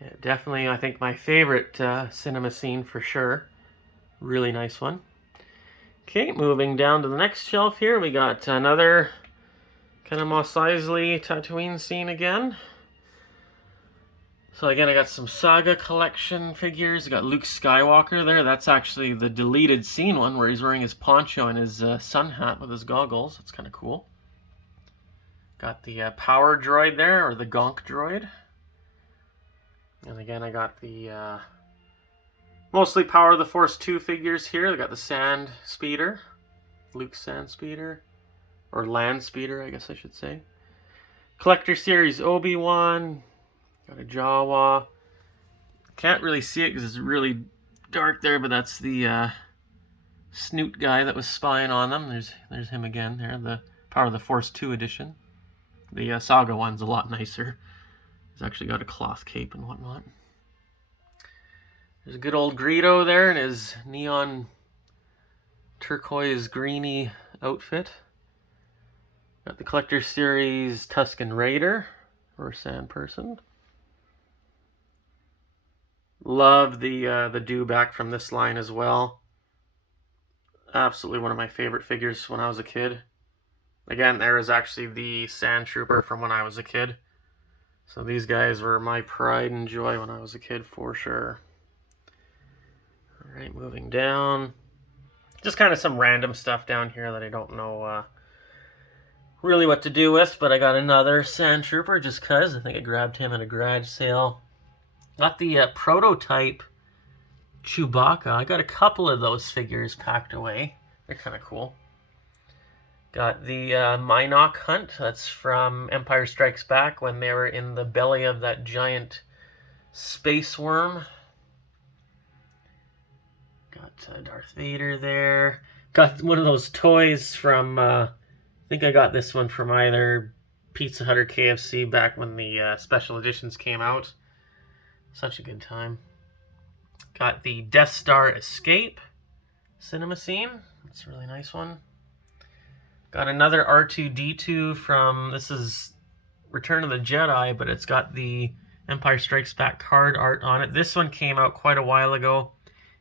Yeah, definitely, I think my favorite cinema scene for sure. Really nice one. Okay, moving down to the next shelf here, we got another kind of Mos Eisley Tatooine scene again. So again, I got some Saga collection figures. I got Luke Skywalker there. That's actually the deleted scene one where he's wearing his poncho and his sun hat with his goggles. That's kind of cool. Got the power droid there, or the Gonk droid. And again, I got the mostly Power of the Force 2 figures here. I got the Sand Speeder, Luke Sand Speeder, or Land Speeder, I guess I should say. Collector Series Obi-Wan. Got a Jawa. Can't really see it because it's really dark there, but that's the Snoot guy that was spying on them. There's him again there, the Power of the Force 2 edition. The Saga one's a lot nicer. He's actually got a cloth cape and whatnot. There's a good old Greedo there in his neon turquoise greeny outfit. Got the Collector Series Tusken Raider, or Sand Person. Love the dewback from this line as well. Absolutely one of my favorite figures when I was a kid. Again, there is actually the Sand Trooper from when I was a kid. So these guys were my pride and joy when I was a kid for sure. Alright, moving down. Just kind of some random stuff down here that I don't know really what to do with, but I got another Sand Trooper just because. I think I grabbed him at a garage sale. Got the prototype Chewbacca. I got a couple of those figures packed away. They're kind of cool. Got the Mynock Hunt. That's from Empire Strikes Back when they were in the belly of that giant space worm. Got Darth Vader there. Got one of those toys from, I think I got this one from either Pizza Hut or KFC back when the special editions came out. Such a good time. Got the Death Star Escape cinema scene. That's a really nice one. Got another R2-D2 from, this is Return of the Jedi, but it's got the Empire Strikes Back card art on it. This one came out quite a while ago.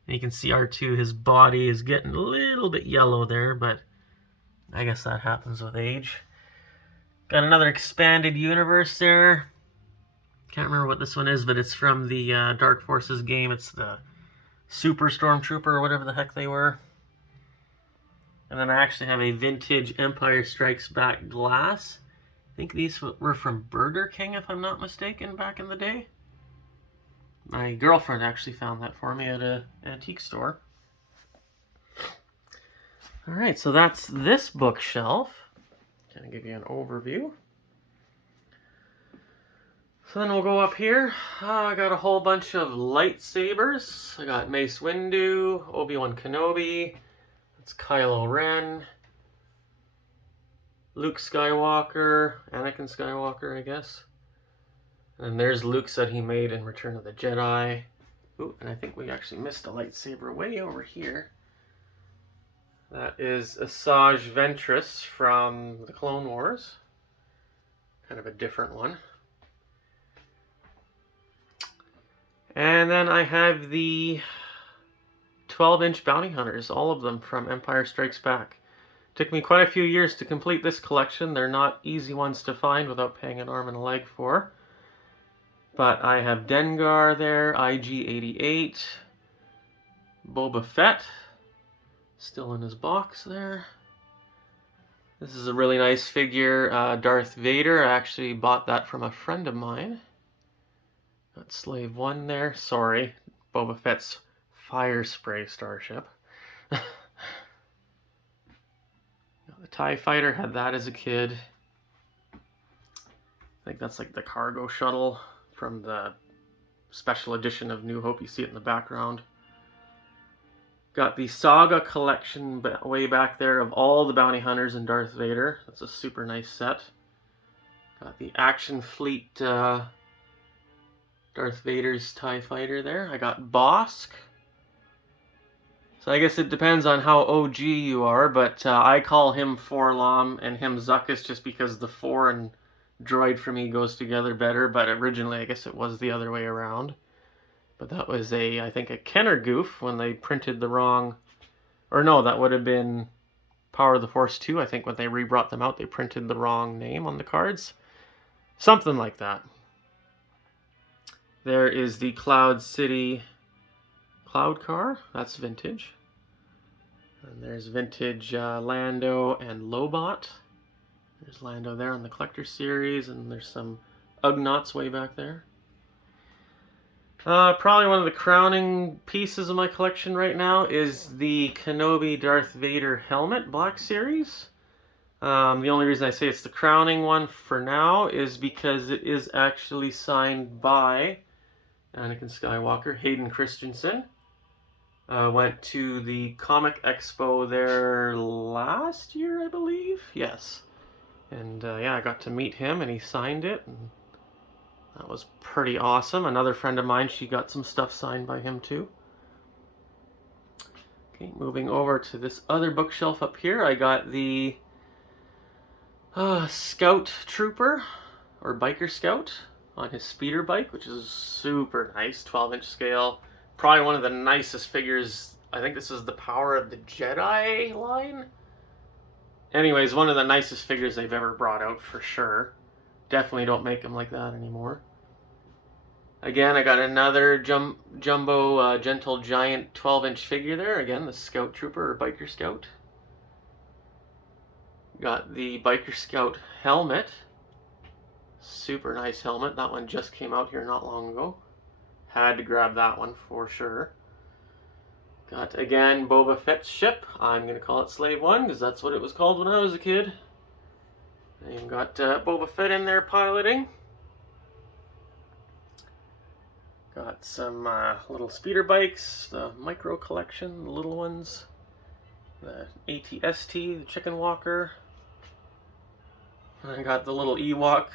And you can see R2, his body is getting a little bit yellow there, but I guess that happens with age. Got another Expanded Universe there. Can't remember what this one is, but it's from the Dark Forces game. It's the Super Stormtrooper or whatever the heck they were. And then I actually have a vintage Empire Strikes Back glass. I think these were from Burger King, if I'm not mistaken, back in the day. My girlfriend actually found that for me at an antique store. Alright, so that's this bookshelf. Kind of give you an overview. So then we'll go up here. I got a whole bunch of lightsabers. I got Mace Windu, Obi-Wan Kenobi. That's Kylo Ren. Luke Skywalker, Anakin Skywalker, I guess. And there's Luke's that he made in Return of the Jedi. Ooh, and I think we actually missed a lightsaber way over here. That is Asajj Ventress from the Clone Wars. Kind of a different one. And then I have the 12-inch bounty hunters, all of them from Empire Strikes Back. Took me quite a few years to complete this collection. They're not easy ones to find without paying an arm and a leg for. But I have Dengar there, IG-88, Boba Fett, still in his box there. This is a really nice figure, Darth Vader. I actually bought that from a friend of mine. Got Slave 1 there. Sorry, Boba Fett's fire spray starship. The TIE Fighter, had that as a kid. I think that's like the cargo shuttle from the special edition of New Hope. You see it in the background. Got the Saga collection way back there of all the bounty hunters and Darth Vader. That's a super nice set. Got the Action Fleet Darth Vader's TIE Fighter there. I got Bossk. So I guess it depends on how OG you are, but I call him 4-LOM and him Zuckuss just because the 4 and droid for me goes together better, but originally I guess it was the other way around. But that was I think a Kenner goof when they printed the wrong, or no, that would have been Power of the Force 2. I think when they re-brought them out, they printed the wrong name on the cards. Something like that. There is the Cloud City Cloud Car. That's vintage. And there's vintage Lando and Lobot. There's Lando there on the Collector Series, and there's some Ugnaughts way back there. Probably one of the crowning pieces of my collection right now is the Kenobi Darth Vader helmet Black Series. The only reason I say it's the crowning one for now is because it is actually signed by Anakin Skywalker. Hayden Christensen went to the Comic Expo there last year, I believe. Yes. And yeah, I got to meet him and he signed it. And that was pretty awesome. Another friend of mine, she got some stuff signed by him too. Okay, moving over to this other bookshelf up here, I got the Scout Trooper, or Biker Scout, on his speeder bike, which is super nice, 12-inch scale. Probably one of the nicest figures. I think this is the Power of the Jedi line. Anyways, one of the nicest figures they've ever brought out for sure. Definitely don't make them like that anymore. Again, I got another jumbo Gentle Giant 12-inch figure there. Again, the Scout Trooper or Biker Scout. Got the Biker Scout helmet. Super nice helmet. That one just came out here not long ago. Had to grab that one for sure. Got, again, Boba Fett's ship. I'm going to call it Slave One because that's what it was called when I was a kid. And got Boba Fett in there piloting. Got some little speeder bikes, the micro collection, the little ones. The AT-ST, the Chicken Walker. And I got the little Ewok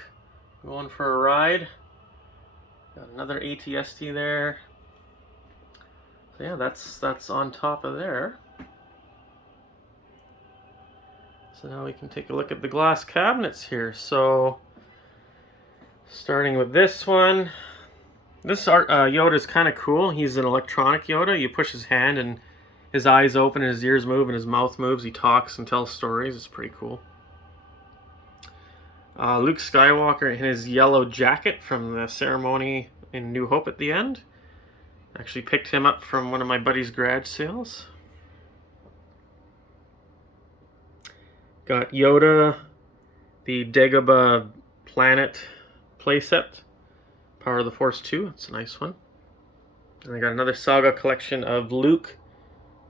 going for a ride. Got another AT-ST there. So yeah, that's on top of there. So now we can take a look at the glass cabinets here. So starting with this one. This Yoda is kind of cool. He's an electronic Yoda. You push his hand and his eyes open and his ears move and his mouth moves. He talks and tells stories. It's pretty cool. Luke Skywalker in his yellow jacket from the ceremony in New Hope at the end. Actually picked him up from one of my buddy's garage sales. Got Yoda, the Dagobah planet playset. Power of the Force 2. It's a nice one. And I got another Saga collection of Luke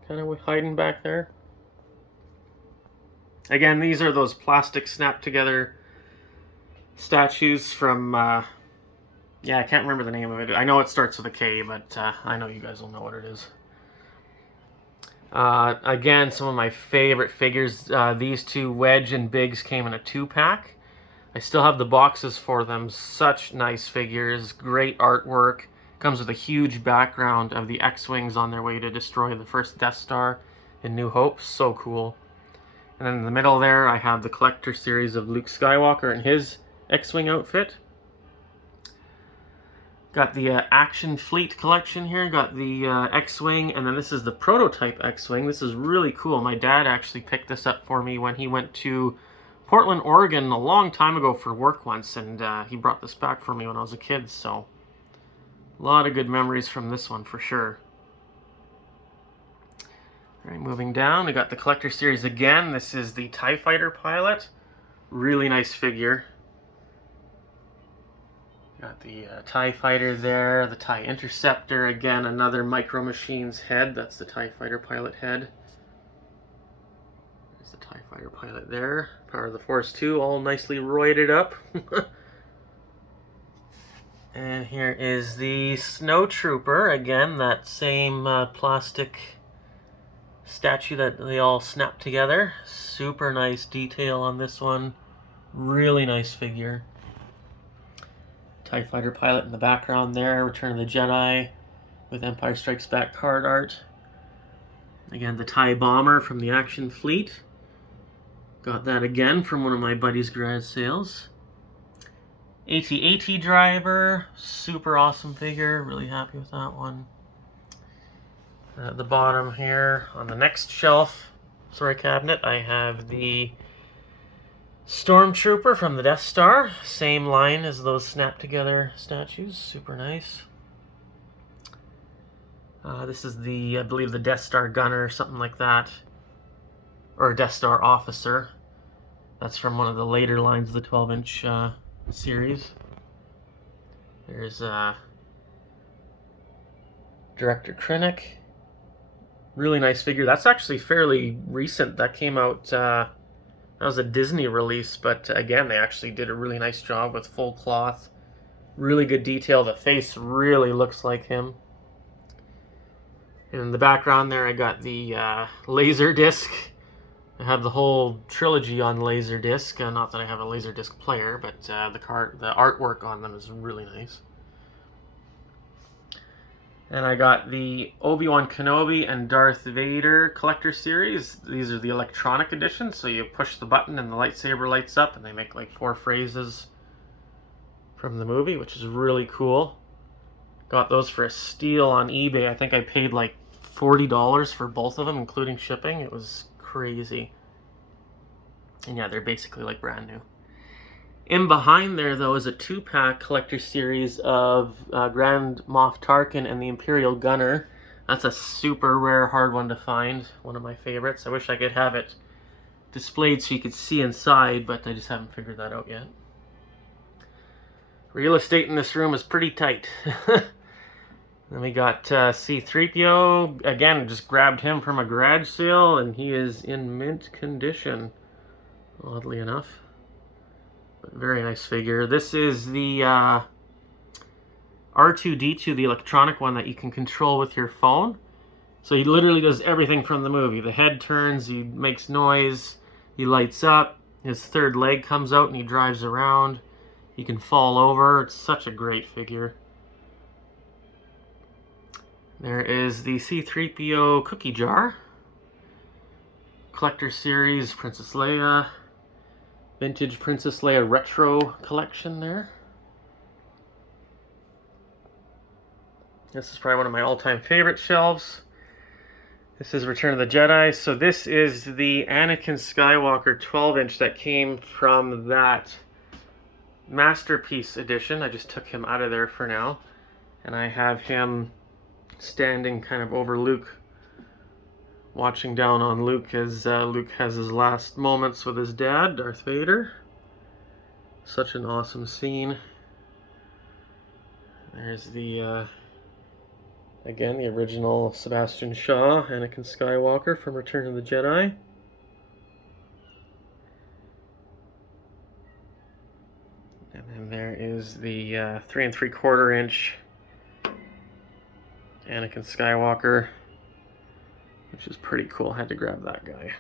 kind of hiding back there. Again, these are those plastic snap together statues from yeah, I can't remember the name of it. I know it starts with a K, but I know you guys will know what it is. Again, some of my favorite figures. These two, Wedge and Biggs, came in a 2-pack. I still have the boxes for them. Such nice figures, great artwork. Comes with a huge background of the X-Wings on their way to destroy the first Death Star in New Hope. So cool. And then in the middle there, I have the collector series of Luke Skywalker and his X-Wing outfit. Got the Action Fleet collection here. Got the X-Wing, and then this is the prototype X-Wing. This is really cool. My dad actually picked this up for me when he went to Portland, Oregon a long time ago for work once, and he brought this back for me when I was a kid, so a lot of good memories from this one for sure. Alright, moving down, we got the collector series again. This is the TIE Fighter pilot. Really nice figure. Got the TIE Fighter there, the TIE Interceptor, again another Micro Machines head. That's the TIE Fighter pilot head. There's the TIE Fighter pilot there. Power of the Force 2, all nicely roided up. And here is the Snow Trooper, again that same plastic statue that they all snap together. Super nice detail on this one. Really nice figure. TIE Fighter pilot in the background there. Return of the Jedi with Empire Strikes Back card art. Again, the TIE Bomber from the Action Fleet. Got that again from one of my buddy's garage sales. AT-AT driver, super awesome figure, really happy with that one. At the bottom here, on the next shelf, cabinet, I have the Stormtrooper from the Death Star. Same line as those snap together statues, super nice. This is the, I believe, the Death Star gunner, something like that. Or Death Star officer. That's from one of the later lines of the 12-inch series. There's Director Krennic. Really nice figure. That's actually fairly recent. That came out, that was a Disney release, but again, they actually did a really nice job with full cloth. Really good detail. The face really looks like him. And in the background there, I got the Laserdisc. I have the whole trilogy on Laserdisc. Not that I have a Laserdisc player, but the artwork on them is really nice. And I got the Obi-Wan Kenobi and Darth Vader collector series. These are the electronic editions, so you push the button and the lightsaber lights up, and they make like 4 phrases from the movie, which is really cool. Got those for a steal on eBay. I think I paid like $40 for both of them, including shipping. It was crazy. And yeah, they're basically like brand new. In behind there, though, is a 2-pack collector series of Grand Moff Tarkin and the Imperial Gunner. That's a super rare, hard one to find. One of my favorites. I wish I could have it displayed so you could see inside, but I just haven't figured that out yet. Real estate in this room is pretty tight. Then we got C-3PO. Again, just grabbed him from a garage sale, and he is in mint condition, oddly enough. But very nice figure. This is the R2-D2, the electronic one that you can control with your phone. So he literally does everything from the movie. The head turns, he makes noise, he lights up, his third leg comes out and he drives around. He can fall over. It's such a great figure. There is the C-3PO cookie jar. Collector series, Princess Leia. Vintage Princess Leia retro collection there. This is probably one of my all-time favorite shelves. This is Return of the Jedi. So this is the Anakin Skywalker 12-inch that came from that Masterpiece edition. I just took him out of there for now. And I have him standing kind of over Luke, watching down on Luke as Luke has his last moments with his dad, Darth Vader. Such an awesome scene. There's the, again, the original Sebastian Shaw, Anakin Skywalker from Return of the Jedi. And then there is the 3 3/4 inch Anakin Skywalker, which is pretty cool. Had to grab that guy.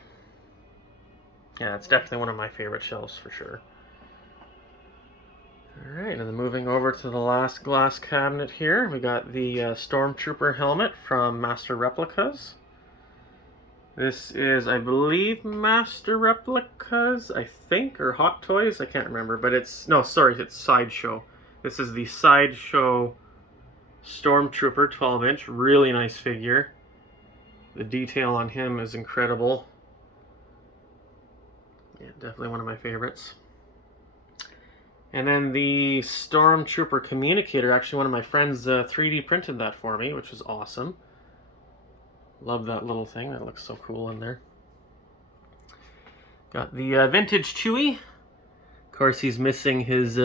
Yeah, it's definitely one of my favorite shelves for sure. Alright, and then moving over to the last glass cabinet here, we got the Stormtrooper helmet from Master Replicas. This is, I believe, Master Replicas, I think, or Hot Toys, I can't remember, but it's, no, sorry, it's Sideshow. This is the Sideshow Stormtrooper 12-inch, really nice figure. The detail on him is incredible. Yeah, definitely one of my favorites. And then the Stormtrooper Communicator, actually one of my friends 3D printed that for me, which is awesome. Love that little thing, that looks so cool in there. Got the vintage Chewie. Of course, he's missing his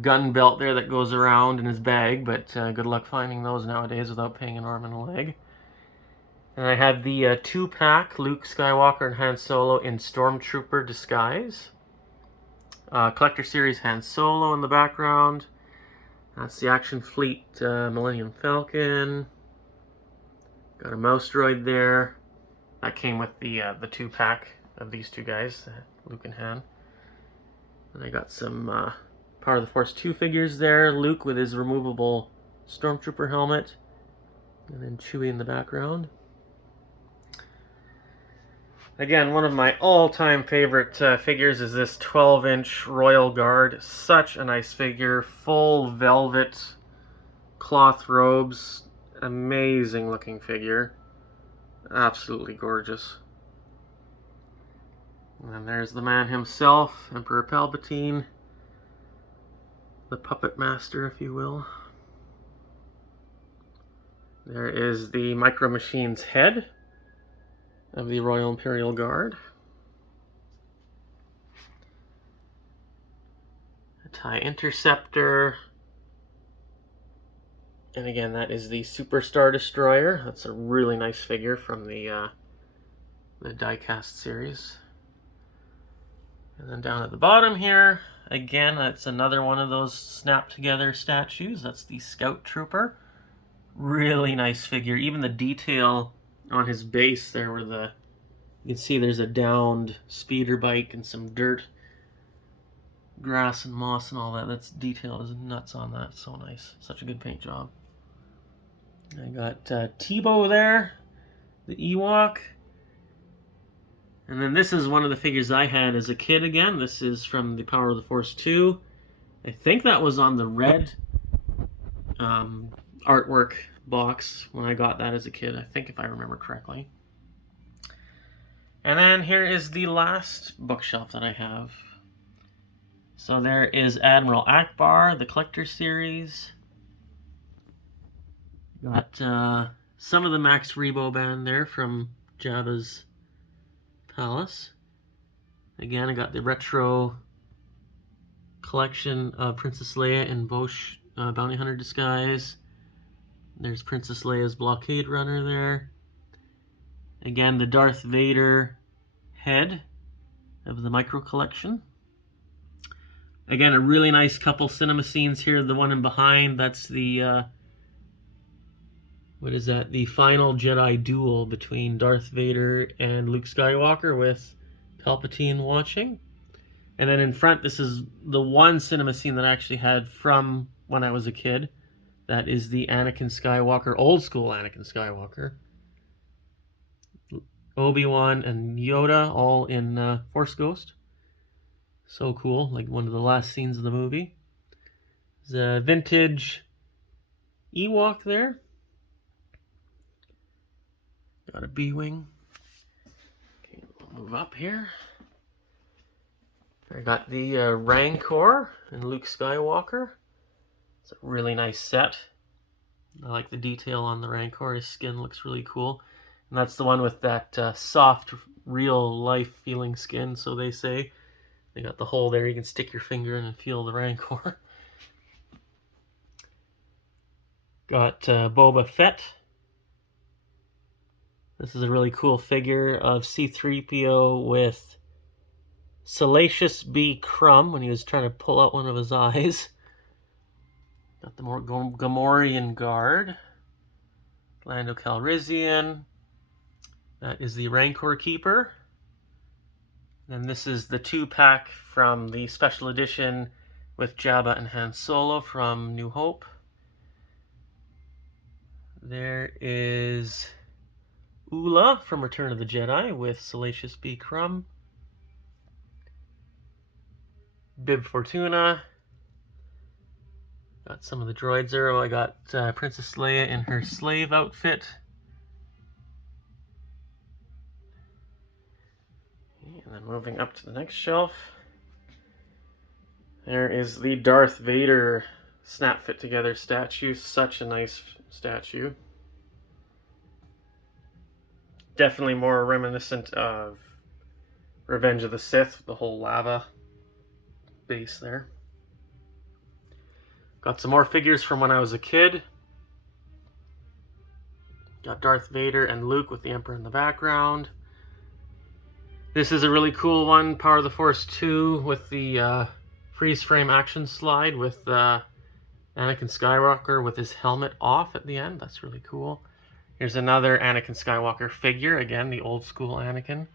gun belt there that goes around in his bag, but good luck finding those nowadays without paying an arm and a leg. And I have the 2-pack Luke Skywalker and Han Solo in Stormtrooper disguise. Collector Series Han Solo in the background. That's the Action Fleet Millennium Falcon. Got a mouse droid there. That came with the 2-pack of these two guys, Luke and Han. And I got some Power of the Force 2 figures there. Luke with his removable Stormtrooper helmet. And then Chewie in the background. Again, one of my all-time favorite figures is this 12-inch Royal Guard. Such a nice figure. Full velvet cloth robes. Amazing looking figure. Absolutely gorgeous. And there's the man himself, Emperor Palpatine. The puppet master, if you will. There is the Micro Machines head of the Royal Imperial Guard. A TIE Interceptor. And again, that is the Super Star Destroyer. That's a really nice figure from the die-cast series. And then down at the bottom here, again, that's another one of those snap-together statues. That's the Scout Trooper. Really nice figure. Even the detail on his base there, where you can see there's a downed speeder bike and some dirt, grass and moss and all that. That's detail is nuts on that. So nice. Such a good paint job. I got Teebo there, the Ewok. And then this is one of the figures I had as a kid again. This is from the Power of the Force 2. I think that was on the red artwork box when I got that as a kid, I think, if I remember correctly. And then here is the last bookshelf that I have. So there is Admiral Akbar, the Collector Series. Got some of the Max Rebo band there from Jabba's Palace. Again, I got the retro collection of Princess Leia in Bosch Bounty Hunter disguise. There's Princess Leia's Blockade Runner there. Again, the Darth Vader head of the Micro Collection. Again, a really nice couple cinema scenes here. The one in behind, that's the what is that? The final Jedi duel between Darth Vader and Luke Skywalker with Palpatine watching. And then in front, this is the one cinema scene that I actually had from when I was a kid. That is the Anakin Skywalker, old school Anakin Skywalker. Obi-Wan and Yoda all in Force Ghost. So cool, like one of the last scenes of the movie. There's a vintage Ewok there. Got a B-Wing. Okay, we'll move up here. I got the Rancor and Luke Skywalker. It's a really nice set. I like the detail on the Rancor. His skin looks really cool. And that's the one with that soft, real-life feeling skin, so they say. They got the hole there. You can stick your finger in and feel the Rancor. Got Boba Fett. This is a really cool figure of C-3PO with Salacious B. Crumb when he was trying to pull out one of his eyes. Got the Gamorrean Guard. Lando Calrissian. That is the Rancor Keeper. And this is the 2-pack from the special edition with Jabba and Han Solo from New Hope. There is Oola from Return of the Jedi with Salacious B. Crumb. Bib Fortuna. Got some of the droids there. I got Princess Leia in her slave outfit. And then moving up to the next shelf, there is the Darth Vader snap fit together statue. Such a nice statue. Definitely more reminiscent of Revenge of the Sith, the whole lava base there. Got some more figures from when I was a kid. Got Darth Vader and Luke with the Emperor in the background. This is a really cool one, Power of the Force 2, with the freeze frame action slide with Anakin Skywalker with his helmet off at the end. That's really cool. Here's another Anakin Skywalker figure. Again, the old school Anakin.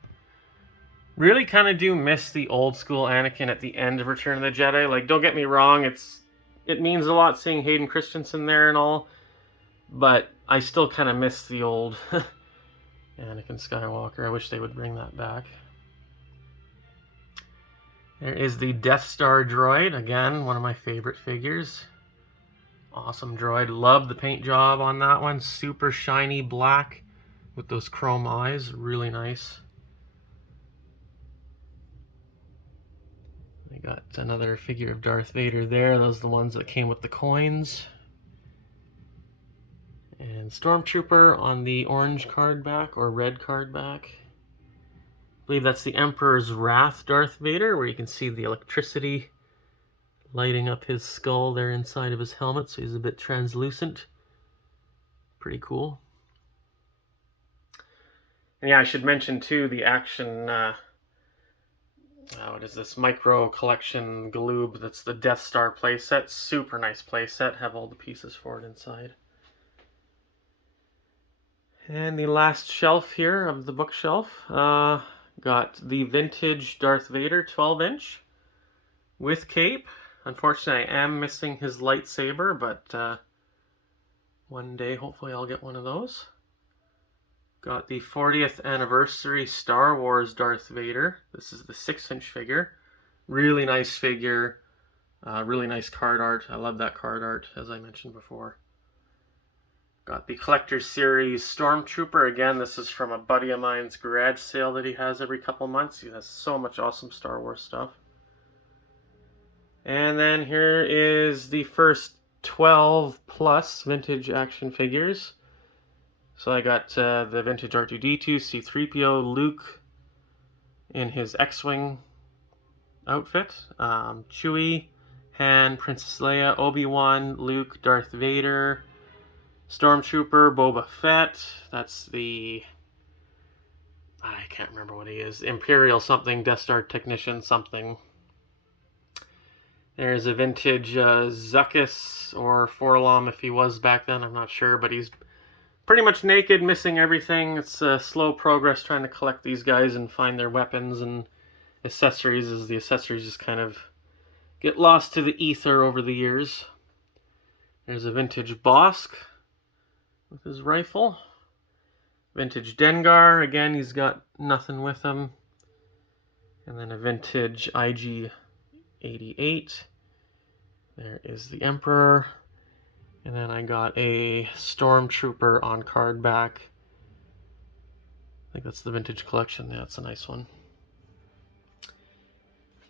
Really kind of do miss the old school Anakin at the end of Return of the Jedi. Like, don't get me wrong, it means a lot seeing Hayden Christensen there and all, but I still kind of miss the old Anakin Skywalker. I wish they would bring that back. There is the Death Star droid. Again, one of my favorite figures. Awesome droid. Love the paint job on that one. Super shiny black with those chrome eyes. Really nice. I got another figure of Darth Vader there. Those are the ones that came with the coins. And Stormtrooper on the orange card back, or red card back. I believe that's the Emperor's Wrath Darth Vader, where you can see the electricity lighting up his skull there inside of his helmet, so he's a bit translucent. Pretty cool. And yeah, I should mention too the Action, what is this, Micro Collection Galoob. That's the Death Star playset. Super nice playset. Have all the pieces for it inside. And the last shelf here of the bookshelf, got the vintage Darth Vader 12-inch with cape. Unfortunately, I am missing his lightsaber, but one day, hopefully, I'll get one of those. Got the 40th anniversary Star Wars Darth Vader. This is the 6-inch figure. Really nice figure. Really nice card art. I love that card art, as I mentioned before. Got the Collector's Series Stormtrooper. Again, this is from a buddy of mine's garage sale that he has every couple months. He has so much awesome Star Wars stuff. And then here is the first 12 plus vintage action figures. So I got the vintage R2-D2, C-3PO, Luke in his X-Wing outfit, Chewie, Han, Princess Leia, Obi-Wan, Luke, Darth Vader, Stormtrooper, Boba Fett. That's the... I can't remember what he is. Imperial something, Death Star Technician something. There's a vintage Zuckuss, or Forlom if he was back then, I'm not sure, but he's pretty much naked, missing everything. It's slow progress trying to collect these guys and find their weapons and accessories, as the accessories just kind of get lost to the ether over the years. There's a vintage Bossk with his rifle. Vintage Dengar, again, he's got nothing with him. And then a vintage IG-88. There is the Emperor. And then I got a Stormtrooper on card back. I think that's the vintage collection. Yeah, that's a nice one.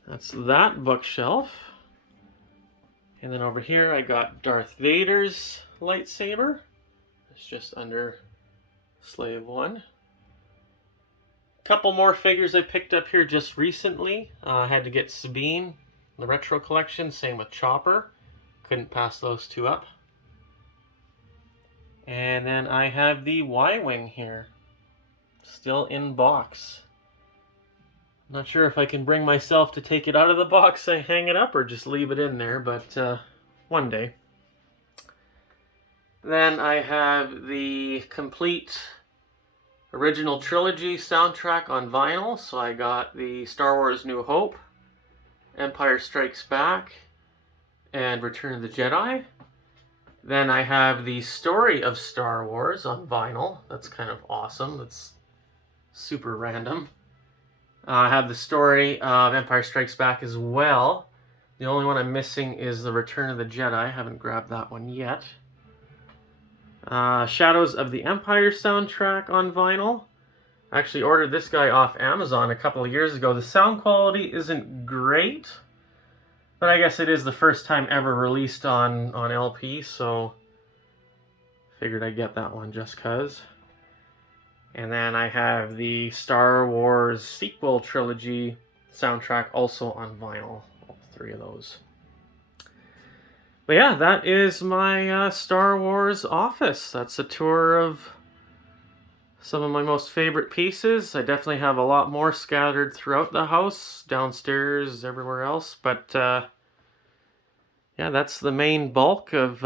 That's that bookshelf. And then over here I got Darth Vader's lightsaber. It's just under Slave 1. Couple more figures I picked up here just recently. I had to get Sabine, the retro collection. Same with Chopper. Couldn't pass those two up. And then I have the Y-Wing here. Still in box. Not sure if I can bring myself to take it out of the box and hang it up or just leave it in there, but one day. Then I have the complete original trilogy soundtrack on vinyl. So I got the Star Wars New Hope, Empire Strikes Back, and Return of the Jedi. Then I have the Story of Star Wars on vinyl. That's kind of awesome. That's super random. I have the Story of Empire Strikes Back as well. The only one I'm missing is the Return of the Jedi. I haven't grabbed that one yet. Shadows of the Empire soundtrack on vinyl. I actually ordered this guy off Amazon a couple of years ago. The sound quality isn't great, but I guess it is the first time ever released on LP, so figured I'd get that one just cuz. And then I have the Star Wars sequel trilogy soundtrack also on vinyl. All three of those. But yeah, that is my Star Wars office. That's a tour of some of my most favorite pieces. I definitely have a lot more scattered throughout the house, downstairs, everywhere else. But yeah, that's the main bulk of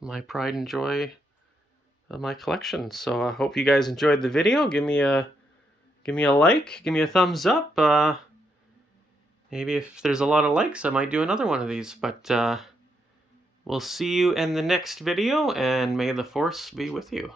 my pride and joy of my collection. So I hope you guys enjoyed the video. Give me a like, give me a thumbs up. Maybe if there's a lot of likes, I might do another one of these. But we'll see you in the next video, and may the Force be with you.